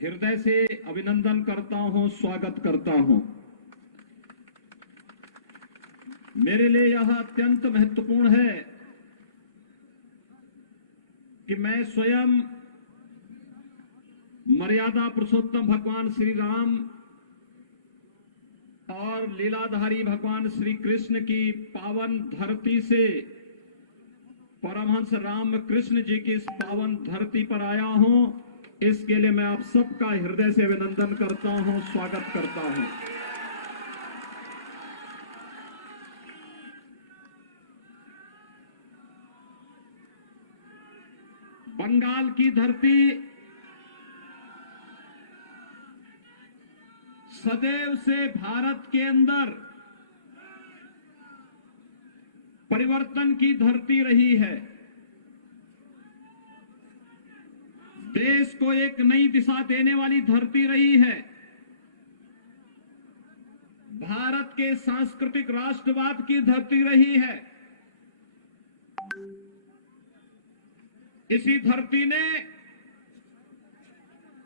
हृदय से अभिनंदन करता हूं, स्वागत करता हूं। मेरे लिए यह अत्यंत महत्वपूर्ण है कि मैं स्वयं मर्यादा पुरुषोत्तम भगवान श्री राम और लीलाधारी भगवान श्री कृष्ण की पावन धरती से परमहंस राम कृष्ण जी की इस पावन धरती पर आया हूं। इसके लिए मैं आप सबका हृदय से अभिनंदन करता हूं, स्वागत करता हूं। बंगाल की धरती सदैव से भारत के अंदर परिवर्तन की धरती रही है। देश को एक नई दिशा देने वाली धरती रही है। भारत के सांस्कृतिक राष्ट्रवाद की धरती रही है। इसी धरती ने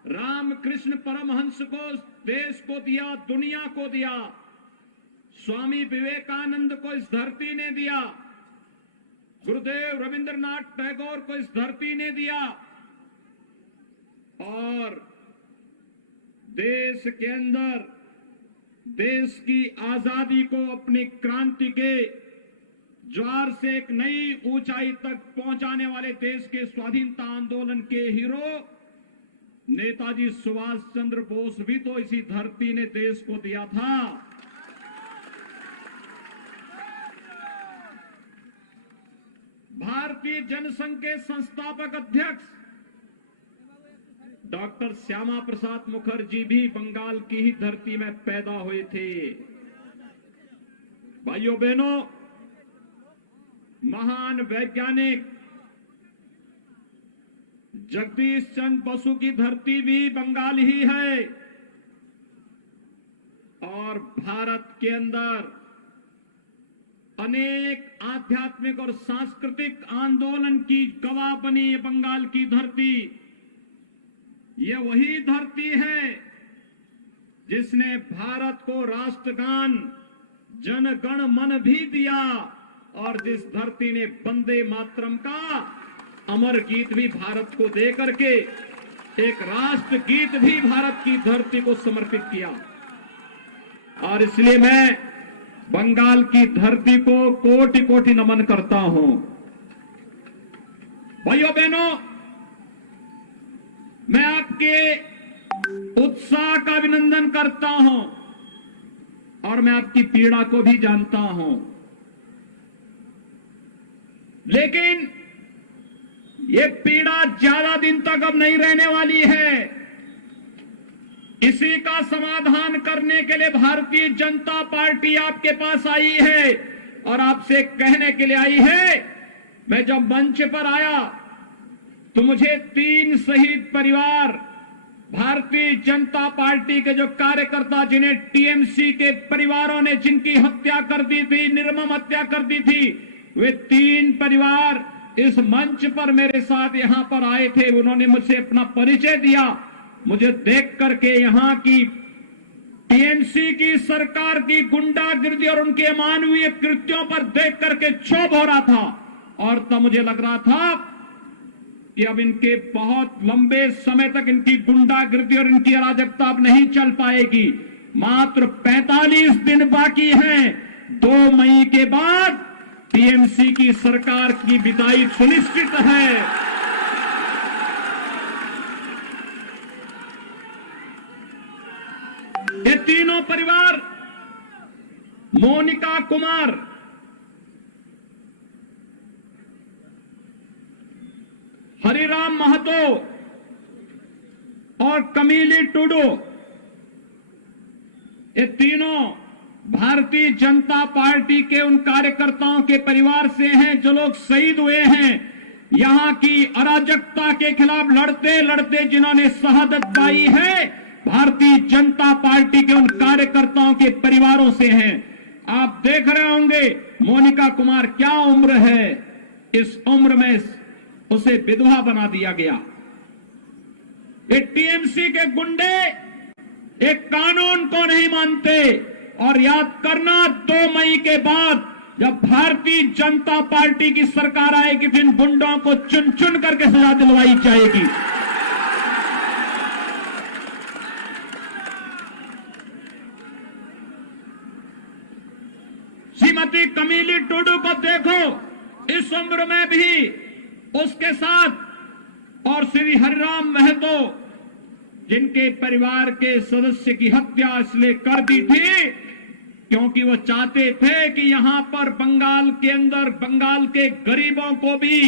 रामकृष्ण परमहंस को देश को दिया, दुनिया को दिया। स्वामी विवेकानंद को इस धरती ने दिया। गुरुदेव रविंद्रनाथ टैगोर को इस धरती ने दिया। और देश के अंदर देश की आजादी को अपनी क्रांति के ज्वार से एक नई ऊंचाई तक पहुंचाने वाले देश के स्वाधीनता आंदोलन के हीरो नेताजी सुभाष चंद्र बोस भी तो इसी धरती ने देश को दिया था। भारतीय जनसंघ के संस्थापक अध्यक्ष डॉक्टर श्यामा प्रसाद मुखर्जी भी बंगाल की ही धरती में पैदा हुए थे। भाइयों बहनों, महान वैज्ञानिक जगदीश चंद्र बसु की धरती भी बंगाल ही है। और भारत के अंदर अनेक आध्यात्मिक और सांस्कृतिक आंदोलन की गवाह बनी ये बंगाल की धरती। ये वही धरती है जिसने भारत को राष्ट्रगान जन गण मन भी दिया और जिस धरती ने वंदे मातरम का अमर गीत भी भारत को दे करके एक राष्ट्र गीत भी भारत की धरती को समर्पित किया। और इसलिए मैं बंगाल की धरती को कोटि कोटि नमन करता हूं। भाइयों बहनों, मैं आपके उत्साह का अभिनंदन करता हूं और मैं आपकी पीड़ा को भी जानता हूं। लेकिन ये पीड़ा ज्यादा दिन तक अब नहीं रहने वाली है। इसी का समाधान करने के लिए भारतीय जनता पार्टी आपके पास आई है और आपसे कहने के लिए आई है। मैं जब मंच पर आया तो मुझे 3 शहीद परिवार, भारतीय जनता पार्टी के जो कार्यकर्ता जिन्हें टीएमसी के परिवारों ने जिनकी हत्या कर दी थी, निर्मम हत्या कर दी थी, वे 3 परिवार इस मंच पर मेरे साथ यहां पर आए थे। उन्होंने मुझसे अपना परिचय दिया। मुझे देख करके यहां की टीएमसी की सरकार की गुंडागिर्दी और उनके अमानवीय कृत्यों पर देख करके क्षोभ हो रहा था। और तब मुझे लग रहा था कि अब इनके बहुत लंबे समय तक इनकी गुंडागिर्दी और इनकी अराजकता अब नहीं चल पाएगी। मात्र 45 दिन बाकी हैं। 2 मई के बाद टीएमसी की सरकार की विदाई सुनिश्चित है। ये तीनों परिवार, मोनिका कुमार, हरिराम महतो और कमीली टुडू, ये तीनों भारतीय जनता पार्टी के उन कार्यकर्ताओं के परिवार से हैं जो लोग शहीद हुए हैं। यहां की अराजकता के खिलाफ लड़ते लड़ते जिन्होंने शहादत पाई है, भारतीय जनता पार्टी के उन कार्यकर्ताओं के परिवारों से हैं। आप देख रहे होंगे मोनिका कुमार क्या उम्र है, इस उम्र में उसे विधवा बना दिया गया। ये टीएमसी के गुंडे एक कानून को नहीं मानते। और याद करना, 2 मई के बाद जब भारतीय जनता पार्टी की सरकार आएगी तो इन गुंडों को चुन चुन करके सजा दिलवाई जाएगी। श्रीमती कमीली टुडू को देखो, इस उम्र में भी उसके साथ, और श्री हरिराम महतो जिनके परिवार के सदस्य की हत्या इसलिए कर दी थी क्योंकि वो चाहते थे कि यहां पर बंगाल के अंदर बंगाल के गरीबों को भी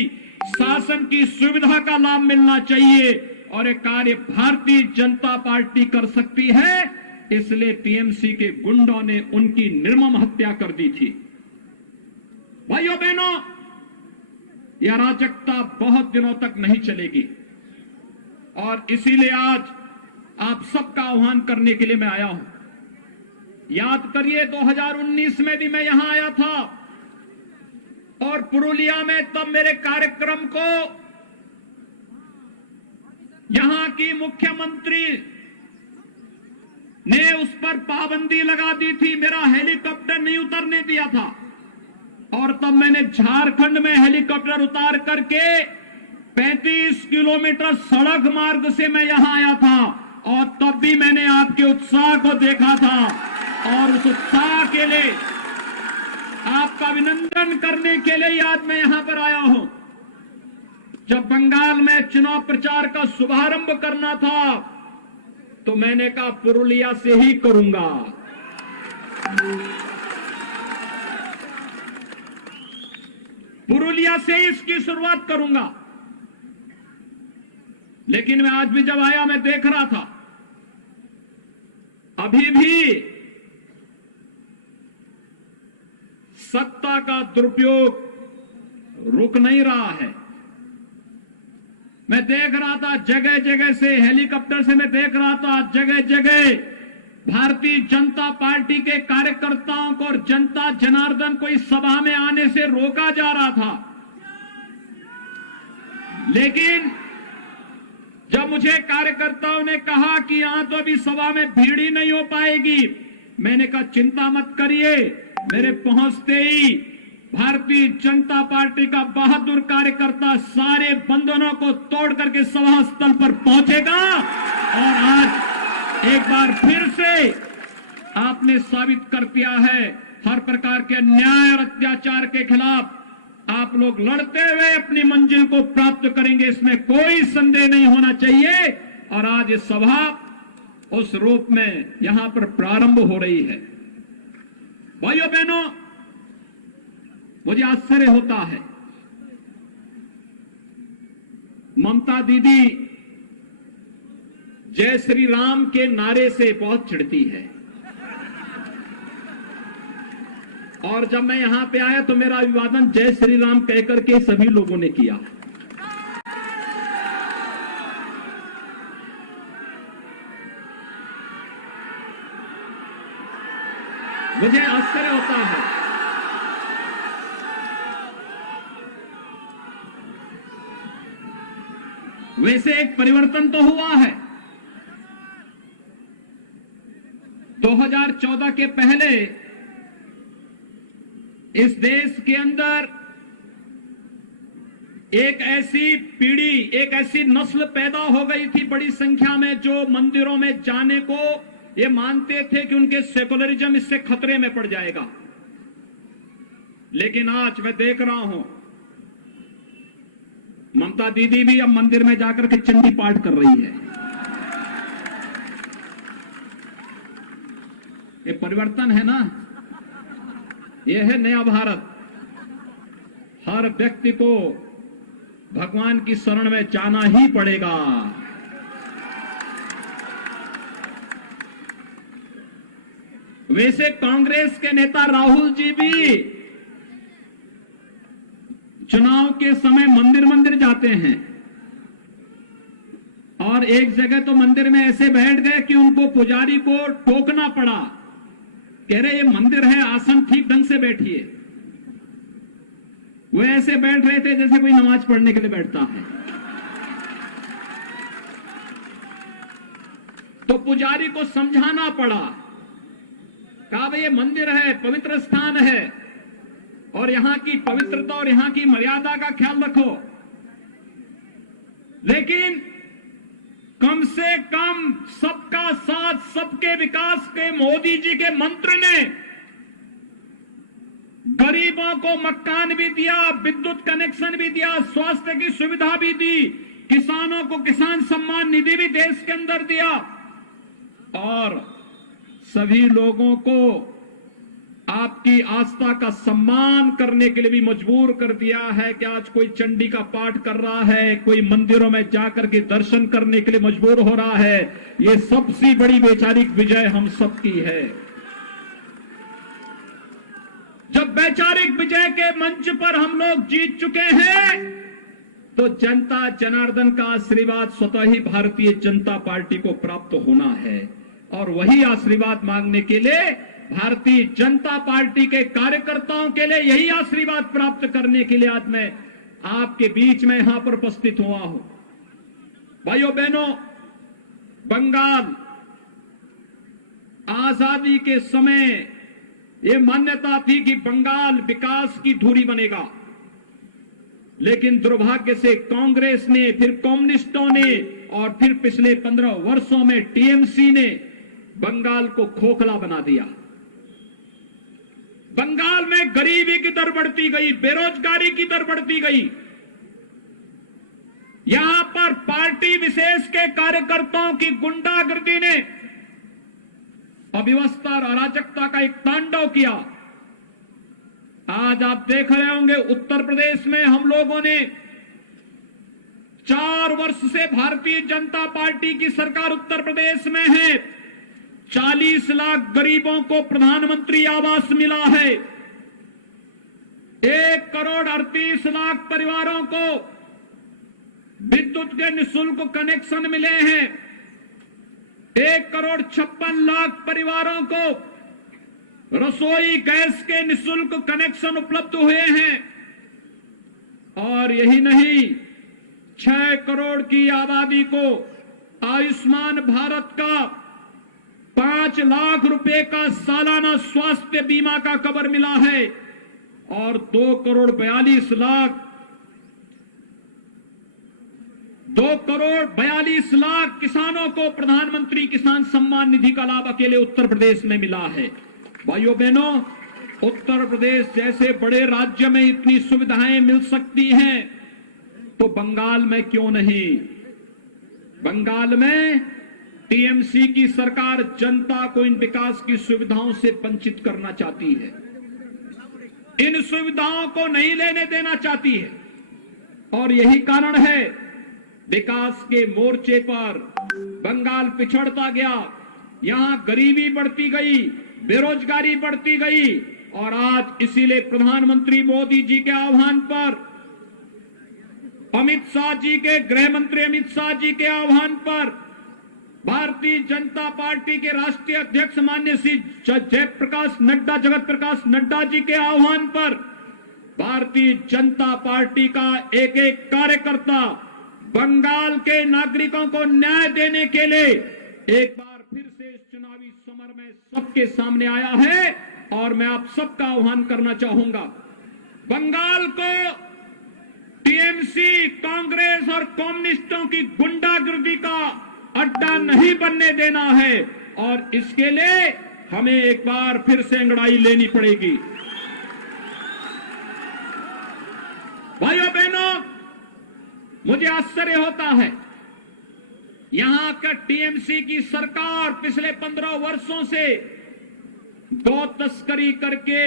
शासन की सुविधा का लाभ मिलना चाहिए, और ये कार्य भारतीय जनता पार्टी कर सकती है। इसलिए टीएमसी के गुंडों ने उनकी निर्मम हत्या कर दी थी। भाइयों बहनों, यह अराजकता बहुत दिनों तक नहीं चलेगी, और इसीलिए आज आप सबका आह्वान करने के लिए मैं आया हूं। याद करिए, 2019 में भी मैं यहां आया था, और पुरुलिया में तब मेरे कार्यक्रम को यहां की मुख्यमंत्री ने उस पर पाबंदी लगा दी थी, मेरा हेलीकॉप्टर नहीं उतरने दिया था। और तब मैंने झारखंड में हेलीकॉप्टर उतार करके 35 किलोमीटर सड़क मार्ग से मैं यहां आया था, और तब भी मैंने आपके उत्साह को देखा था, और उस उत्साह के लिए आपका अभिनंदन करने के लिए आज मैं यहां पर आया हूं। जब बंगाल में चुनाव प्रचार का शुभारंभ करना था तो मैंने कहा पुरुलिया से ही करूंगा। पुरुलिया से ही इसकी शुरुआत करूंगा। लेकिन मैं आज भी जब आया, मैं देख रहा था अभी भी सत्ता का दुरुपयोग रुक नहीं रहा है। मैं देख रहा था जगह जगह से, हेलीकॉप्टर से मैं देख रहा था जगह जगह भारतीय जनता पार्टी के कार्यकर्ताओं को और जनता जनार्दन को इस सभा में आने से रोका जा रहा था। लेकिन जब मुझे कार्यकर्ताओं ने कहा कि यहां तो अभी सभा में भीड़ ही नहीं हो पाएगी, मैंने कहा चिंता मत करिए, मेरे पहुंचते ही भारतीय जनता पार्टी का बहादुर कार्यकर्ता सारे बंधनों को तोड़ करके सभा स्थल पर पहुंचेगा। और आज एक बार फिर से आपने साबित कर दिया है, हर प्रकार के अन्याय और अत्याचार के खिलाफ आप लोग लड़ते हुए अपनी मंजिल को प्राप्त करेंगे, इसमें कोई संदेह नहीं होना चाहिए। और आज ये सभा उस रूप में यहां पर प्रारंभ हो रही है। भाइयों बहनों, मुझे आश्चर्य होता है, ममता दीदी जय श्री राम के नारे से बहुत चिढ़ती है, और जब मैं यहां पे आया तो मेरा अभिवादन जय श्री राम कहकर के सभी लोगों ने किया। मुझे आश्चर्य होता है। वैसे एक परिवर्तन तो हुआ है। 2014 के पहले इस देश के अंदर एक ऐसी पीढ़ी, एक ऐसी नस्ल पैदा हो गई थी बड़ी संख्या में, जो मंदिरों में जाने को ये मानते थे कि उनके सेकुलरिज्म इससे खतरे में पड़ जाएगा। लेकिन आज मैं देख रहा हूं ममता दीदी भी अब मंदिर में जाकर के चंडी पाठ कर रही है। ये परिवर्तन है ना, ये है नया भारत। हर व्यक्ति को भगवान की शरण में जाना ही पड़ेगा। वैसे कांग्रेस के नेता राहुल जी भी चुनाव के समय मंदिर मंदिर जाते हैं, और एक जगह तो मंदिर में ऐसे बैठ गए कि उनको पुजारी को टोकना पड़ा, कह रहे ये मंदिर है, आसन ठीक ढंग से बैठिए। वो ऐसे बैठ रहे थे जैसे कोई नमाज पढ़ने के लिए बैठता है। तो पुजारी को समझाना पड़ा, कहा भाई ये मंदिर है, पवित्र स्थान है और यहां की पवित्रता और यहां की मर्यादा का ख्याल रखो। लेकिन कम से कम सबका साथ सबके विकास के मोदी जी के मंत्र ने गरीबों को मकान भी दिया, विद्युत कनेक्शन भी दिया, स्वास्थ्य की सुविधा भी दी, किसानों को किसान सम्मान निधि भी देश के अंदर दिया और सभी लोगों को आपकी आस्था का सम्मान करने के लिए भी मजबूर कर दिया है कि आज कोई चंडी का पाठ कर रहा है, कोई मंदिरों में जाकर के दर्शन करने के लिए मजबूर हो रहा है। ये सबसे बड़ी वैचारिक विजय हम सबकी है। जब वैचारिक विजय के मंच पर हम लोग जीत चुके हैं तो जनता जनार्दन का आशीर्वाद स्वतः ही भारतीय जनता पार्टी को प्राप्त होना है और वही आशीर्वाद मांगने के लिए भारतीय जनता पार्टी के कार्यकर्ताओं के लिए यही आशीर्वाद प्राप्त करने के लिए आज मैं आपके बीच में यहां पर उपस्थित हुआ हूं। भाइयों बहनों, बंगाल आजादी के समय ये मान्यता थी कि बंगाल विकास की धुरी बनेगा, लेकिन दुर्भाग्य से कांग्रेस ने, फिर कम्युनिस्टों ने और फिर पिछले 15 वर्षों में टीएमसी ने बंगाल को खोखला बना दिया। बंगाल में गरीबी की दर बढ़ती गई, बेरोजगारी की दर बढ़ती गई। यहां पर पार्टी विशेष के कार्यकर्ताओं की गुंडागर्दी ने अव्यवस्था और अराजकता का एक तांडव किया। आज आप देख रहे होंगे उत्तर प्रदेश में हम लोगों ने 4 वर्ष से भारतीय जनता पार्टी की सरकार उत्तर प्रदेश में है। 40 लाख गरीबों को प्रधानमंत्री आवास मिला है। 1 करोड़ 38 लाख परिवारों को विद्युत के निःशुल्क कनेक्शन मिले हैं। 1 करोड़ 56 लाख परिवारों को रसोई गैस के निःशुल्क कनेक्शन उपलब्ध हुए हैं। और यही नहीं, 6 करोड़ की आबादी को आयुष्मान भारत का 5 लाख रुपए का सालाना स्वास्थ्य बीमा का कवर मिला है और 2 करोड़ 42 लाख किसानों को प्रधानमंत्री किसान सम्मान निधि का लाभ अकेले उत्तर प्रदेश में मिला है। भाइयों बहनों, उत्तर प्रदेश जैसे बड़े राज्य में इतनी सुविधाएं मिल सकती हैं तो बंगाल में क्यों नहीं? बंगाल में टीएमसी की सरकार जनता को इन विकास की सुविधाओं से वंचित करना चाहती है, इन सुविधाओं को नहीं लेने देना चाहती है और यही कारण है विकास के मोर्चे पर बंगाल पिछड़ता गया। यहां गरीबी बढ़ती गई, बेरोजगारी बढ़ती गई और आज इसीलिए प्रधानमंत्री मोदी जी के आह्वान पर, अमित शाह जी के गृह मंत्री अमित शाह जी के आह्वान पर, भारतीय जनता पार्टी के राष्ट्रीय अध्यक्ष माननीय श्री जगत प्रकाश नड्डा जी के आह्वान पर भारतीय जनता पार्टी का एक एक कार्यकर्ता बंगाल के नागरिकों को न्याय देने के लिए एक बार फिर से इस चुनावी समर में सबके सामने आया है और मैं आप सबका आह्वान करना चाहूंगा। बंगाल को टीएमसी, कांग्रेस और कम्युनिस्टों की गुंडागर्दी का अड्डा नहीं बनने देना है और इसके लिए हमें एक बार फिर से अंगड़ाई लेनी पड़ेगी। भाइयों बहनों, मुझे आश्चर्य होता है, यहां का टीएमसी की सरकार पिछले 15 वर्षों से गौ तस्करी करके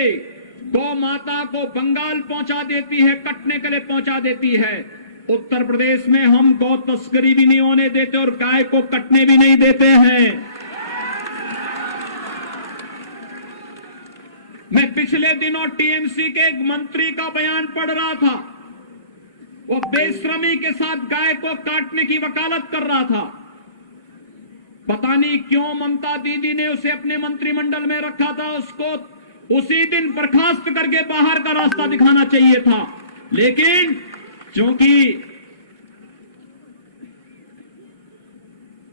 गौ माता को बंगाल पहुंचा देती है, कटने के लिए पहुंचा देती है। उत्तर प्रदेश में हम गौ तस्करी भी नहीं होने देते और गाय को कटने भी नहीं देते हैं। मैं पिछले दिनों टीएमसी के एक मंत्री का बयान पढ़ रहा था। वो बेशर्मी के साथ गाय को काटने की वकालत कर रहा था। पता नहीं क्यों ममता दीदी ने उसे अपने मंत्रिमंडल में रखा था। उसको उसी दिन बर्खास्त करके बाहर का रास्ता दिखाना चाहिए था, लेकिन क्योंकि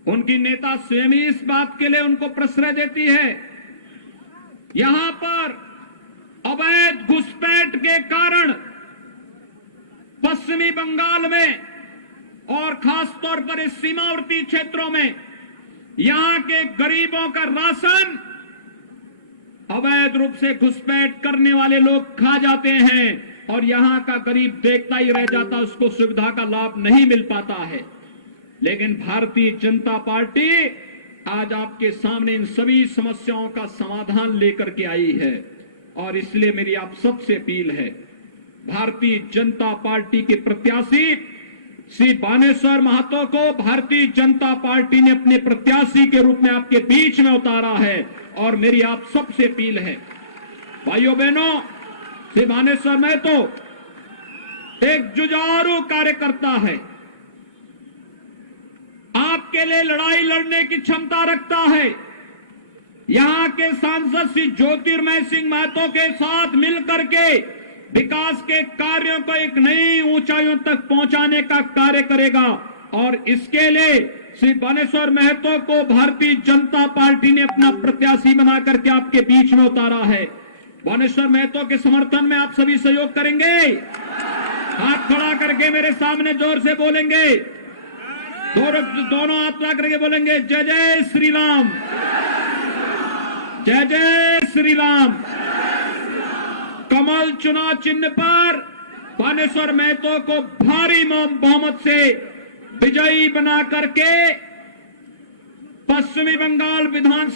उनकी नेता स्वयं ही इस बात के लिए उनको प्रश्रय देती है। यहां पर अवैध घुसपैठ के कारण पश्चिमी बंगाल में और खासतौर पर इस सीमावर्ती क्षेत्रों में यहां के गरीबों का राशन अवैध रूप से घुसपैठ करने वाले लोग खा जाते हैं और यहां का गरीब देखता ही रह जाता, उसको सुविधा का लाभ नहीं मिल पाता है। लेकिन भारतीय जनता पार्टी आज आपके सामने इन सभी समस्याओं का समाधान लेकर के आई है और इसलिए मेरी आप सबसे अपील है, भारतीय जनता पार्टी के प्रत्याशी श्री बानेश्वर महतो को भारतीय जनता पार्टी ने अपने प्रत्याशी के रूप में आपके बीच में उतारा है और मेरी आप सबसे अपील है, भाइयों बहनों, श्री बानेश्वर महतो एक जुझारू कार्यकर्ता है, आपके लिए लड़ाई लड़ने की क्षमता रखता है। यहां के सांसद श्री ज्योतिर्मय सिंह महतो के साथ मिलकर के विकास के कार्यों को एक नई ऊंचाइयों तक पहुंचाने का कार्य करेगा और इसके लिए श्री बानेश्वर महतो को भारतीय जनता पार्टी ने अपना प्रत्याशी बना करके आपके बीच में उतारा है। बानेश्वर महतो के समर्थन में आप सभी सहयोग करेंगे? हाथ खड़ा करके मेरे सामने जोर से बोलेंगे, दोनों हाथ ला करके बोलेंगे, जय जय श्री राम, जय जय श्री राम। कमल चुनाव चिन्ह पर बानेश्वर महतो को भारी बहुमत से विजयी बना करके पश्चिमी बंगाल विधानसभा